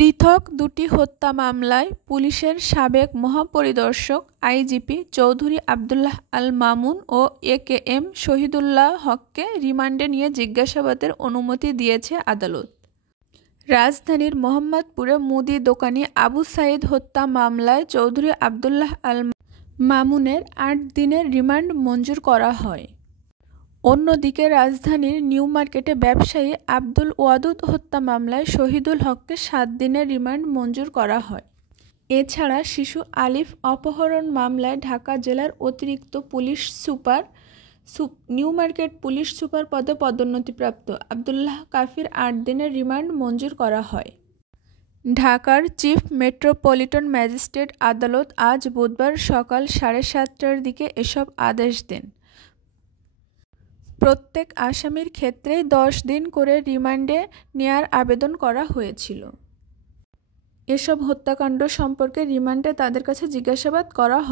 পৃথক দুটি হত্যা মামলায় পুলিশের সাবেক মহাপরিদর্শক আইজিপি চৌধুরী আবদুল্লাহ আল মামুন ও একেএম শহীদুল্লাহ হককে রিমান্ডে নিয়ে জিজ্ঞাসাবাদের অনুমতি দিয়েছে আদালত। রাজধানীর মোহাম্মদপুরে মুদি দোকানি আবু সাঈদ হত্যা মামলায় চৌধুরী আবদুল্লাহ আল মামুনের ৮ দিনের রিমান্ড মঞ্জুর করা হয়। অন্যদিকে রাজধানীর নিউ মার্কেটে ব্যবসায়ী আব্দুল ওয়াদুদ হত্যা মামলায় শহীদুল হককে ৭ দিনের রিমান্ড মঞ্জুর করা হয়। এছাড়া শিশু আলিফ অপহরণ মামলায় ঢাকা জেলার অতিরিক্ত police super new market police super পদে পদোন্নতিপ্রাপ্ত আবদুল্লাহ কাফির ৮ দিনের রিমান্ড মঞ্জুর করা হয়। ঢাকার চিফ মেট্রোপলিটন ম্যাজিস্ট্রেট আদালত আজ বুধবার সকাল ৭:৩০টার দিকে এসব আদেশ দেন। প্রত্যেক আসামির ক্ষেত্রেই ১০ দিন করে রিমান্ডে নেয়ার আবেদন করা হয়েছিল। এসব হত্যাকাণ্ড সম্পর্কে রিমান্ডে তাদের কাছে জিজ্ঞাসাবাদ করা হয়।